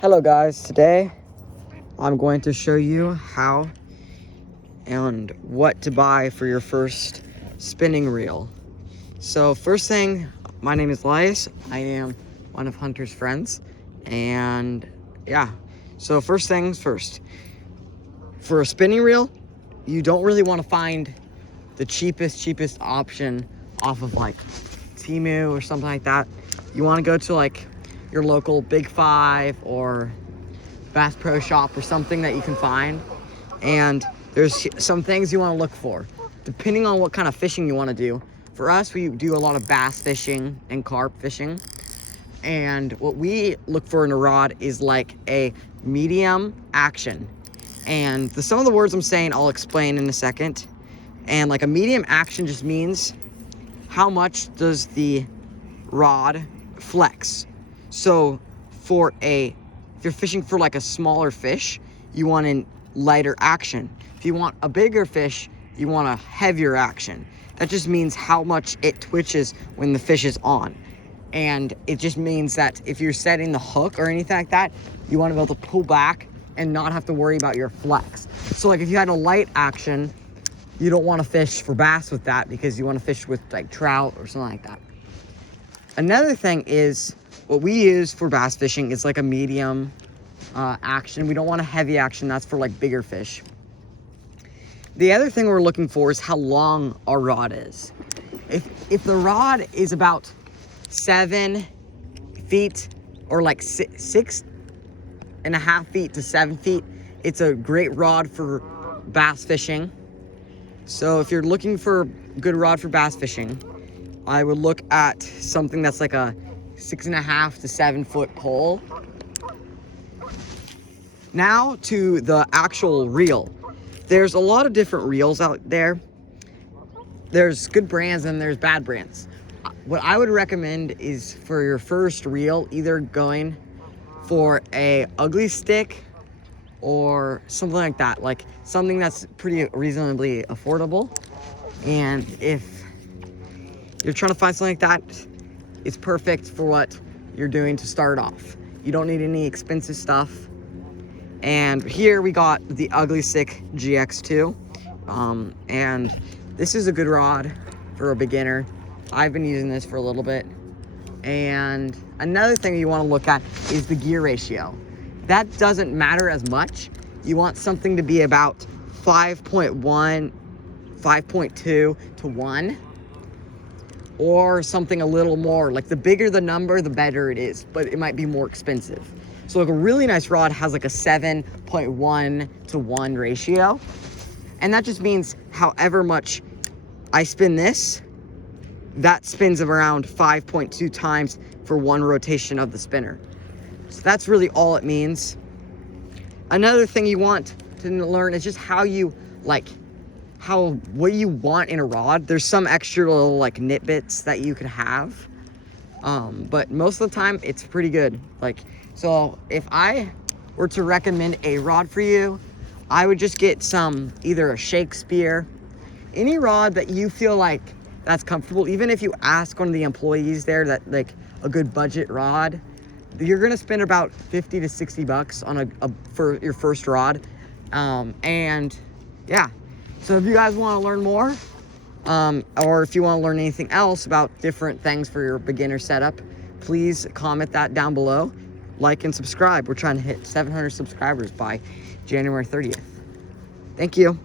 Hello guys, today I'm going to show you how and what to buy for your first spinning reel. So first thing, my name is Elias. I am one of Hunter's friends, and yeah, so first things first. For a spinning reel, you don't really want to find the cheapest option off of like Temu or something like that. You want to go to like your local Big Five or Bass Pro Shop or something that you can find, and there's some things you want to look for depending on what kind of fishing you want to do. For us, we do a lot of bass fishing and carp fishing, and what we look for in a rod is like a medium action. And some of the words I'm saying I'll explain in a second. And like a medium action just means how much does the rod flex. So if you're fishing for like a smaller fish, you want a lighter action. If you want a bigger fish, you want a heavier action. That just means how much it twitches when the fish is on. And it just means that if you're setting the hook or anything like that, you want to be able to pull back and not have to worry about your flex. So like if you had a light action, you don't want to fish for bass with that because you want to fish with like trout or something like that. Another thing is what we use for bass fishing is like a medium action. We don't want a heavy action. That's for like bigger fish. The other thing we're looking for is how long our rod is. If the rod is about 7 feet or like 6.5 feet to 7 feet, it's a great rod for bass fishing. So if you're looking for a good rod for bass fishing, I would look at something that's like a 6.5 to 7 foot pole. Now to the actual reel. There's a lot of different reels out there. There's good brands and there's bad brands. What I would recommend is for your first reel, either going for a ugly stick or something like that, like something that's pretty reasonably affordable. And if you're trying to find something like that, it's perfect for what you're doing to start off. You don't need any expensive stuff. And here we got the Ugly Stick GX2. And this is a good rod for a beginner. I've been using this for a little bit. And another thing you want to look at is the gear ratio. That doesn't matter as much. You want something to be about 5.1, 5.2 to 1. Or something a little more, like the bigger the number, the better it is, but it might be more expensive. So like a really nice rod has like a 7.1 to 1 ratio. And that just means however much I spin this, that spins around 5.2 times for one rotation of the spinner. So that's really all it means. Another thing you want to learn is just how you what you want in a rod. There's some extra little like nitbits that you could have, but most of the time it's pretty good. So if I were to recommend a rod for you, I would just get either a Shakespeare, any rod that you feel like that's comfortable. Even if you ask one of the employees there that like a good budget rod, you're gonna spend about 50 to 60 bucks on for your first rod. And yeah, so if you guys want to learn more, or if you want to learn anything else about different things for your beginner setup, please comment that down below. Like and subscribe. We're trying to hit 700 subscribers by January 30th. Thank you.